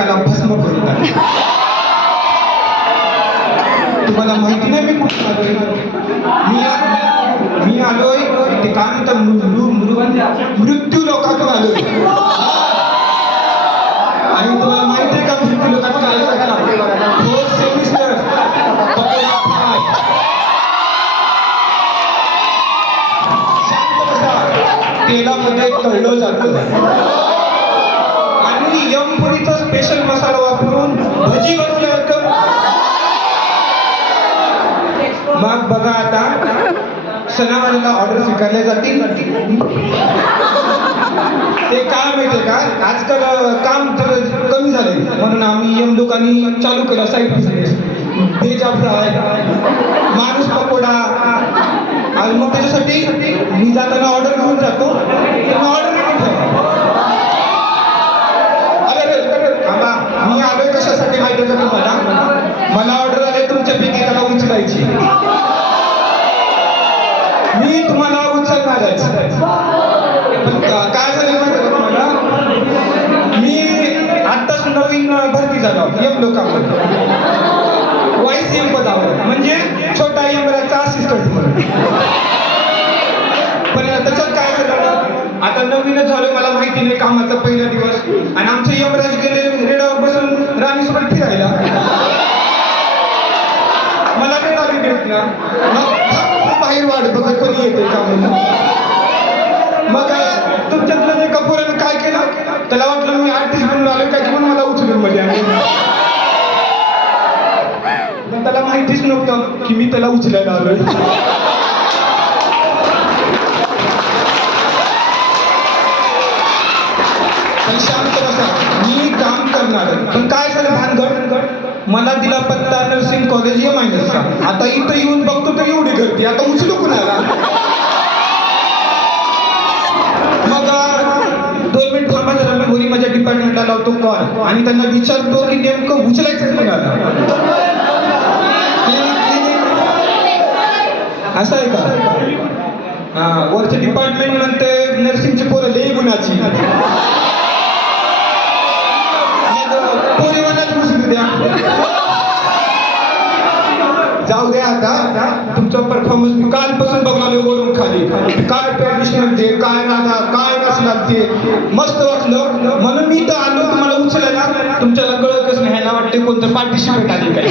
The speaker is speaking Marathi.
एकाला भस्म करून टाकले. तुम्हाला माहिती नाही मी कुठे आलोय? मी आलोय ते काय म्हणतात मृत्यू लोकातून आलोय. आणि तुम्हाला माहिती आहे का मृत्यू लोकात काय झालं? 4th सेमिस्टर तेलामध्ये तळलं जातं आणि यमपुरीचा स्पेशल मसाला वापरून भजी बनवलं जातं. मग बघा आता सणावाराला ऑर्डर स्वीकारल्या जातील. ते काय माहितीये का, आजकाल काम कमी झालंय म्हणून आम्ही यम दुकानी चालू केलं साईड बिझनेस. भेजा फ्राय, माणूस पकोडा. आणि मग त्याच्यासाठी मी जाताना ऑर्डर घेऊन जातो. ऑर्डर मी आलोय कशासाठी माहिती का तुम्हाला? मला ऑर्डर आले तुमच्यापैकी त्याला उचलायची. मी तुम्हाला उचलणारच. पण काय झालं माहिती का तुम्हाला? मी आत्ताच नवीन भरती झालो यम लोकांमध्ये, वाईस यम पदावर, म्हणजे छोटा यमराजचा असिस्टंट म्हणून. पण त्याच्यात काय झालं, आता नवीनच झालं, मला माहिती नाही कामाचा पहिला दिवस. आणि आमचे यमराज गेले रेडावर बसून राणीसोबत फिरायला. मला रेडा बी भेटला. मग बाहेर वाट बघत कोणी येते का म्हणून. मग तुमच्यातलं जे कपूराने काय केलं, त्याला वाटलं मी आर्टिस्ट बनून आलोय काय, म्हणून मला उचलून मध्ये आणले. त्याला माहितीच नव्हतं की मी त्याला उचलायला आलोय. शांत बसा, मी काम करणार. पण काय झालं भानगड, मला दिला पत्ता नर्सिंग कॉलेज MINSचा. आता इथं येऊन बघतो तर एवढी गर्दी, आता उचलू कुणाला? मग 2 मिनिट थांबा जरा, मी घरी माझ्या डिपार्टमेंटला लावतो कॉल आणि त्यांना विचारतो की नेमकं उचलायचं कुणाला. असं आहे का? वरचे डिपार्टमेंट म्हणते नर्सिंगची पोरं लई गुणाची. जाऊ द्या आता, तुमचा परफॉर्मन्स मी कालपासून बघालो वरून खाली. काय ट्रॅडिशनल ते, काय राधा, काय नसणार ते, मस्त वाटलं म्हणून मी तर आलो तुम्हाला उचलायला. तुमच्याला कळतच नाही, ह्याला वाटते कोणतं पार्टिसिपेट आली काय.